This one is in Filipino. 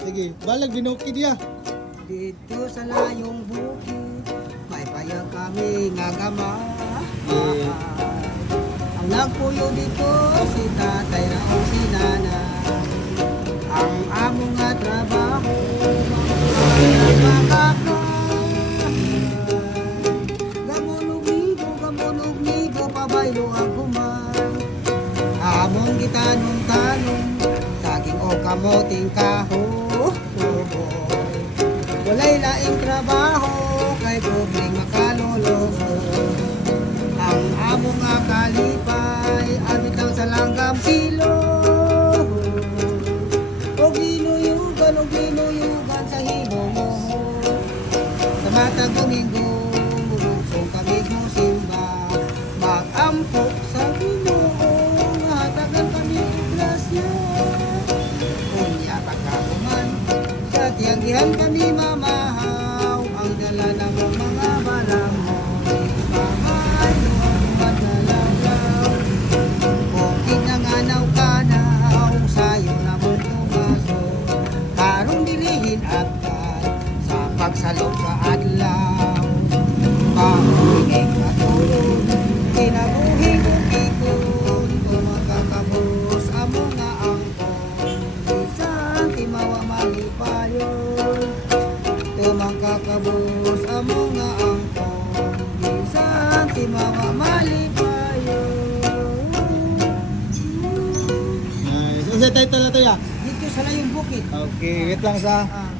Sige, balag binukid ya. Dito sa layong bukid, may payag kami nga gama. Yeah. Ang nagpuyo dito, si tatay na o si nanay. Ang amo nga trabaho, gamulog nigo, pabaylo ang kumay. Among gitanong tanong, saging o kamoting kaho. Trabaho, kay gubling makalulong. Ang amo nga kalipay, amit lang sa langgam silo. O ginuyugan, o ginuyugan sa himong mo. Sa matag domingo, kung kami mo simba, mag-ampok sa ginoo, hatagan kami ng grasya. Unya pagkakuman, sa tiyanggihan kami mamahaw, at sa pagsalog sa adlaw. Panginging katulog, kinabuhing ukikon, kung makakabus amo nga angkon. Isang timawa malipayon, tumang kakabus amo nga angkon. Isang timawa malipayon. Nice. Unsa title na to ya? Sa layong bukid. Okay, wait lang sa Ah,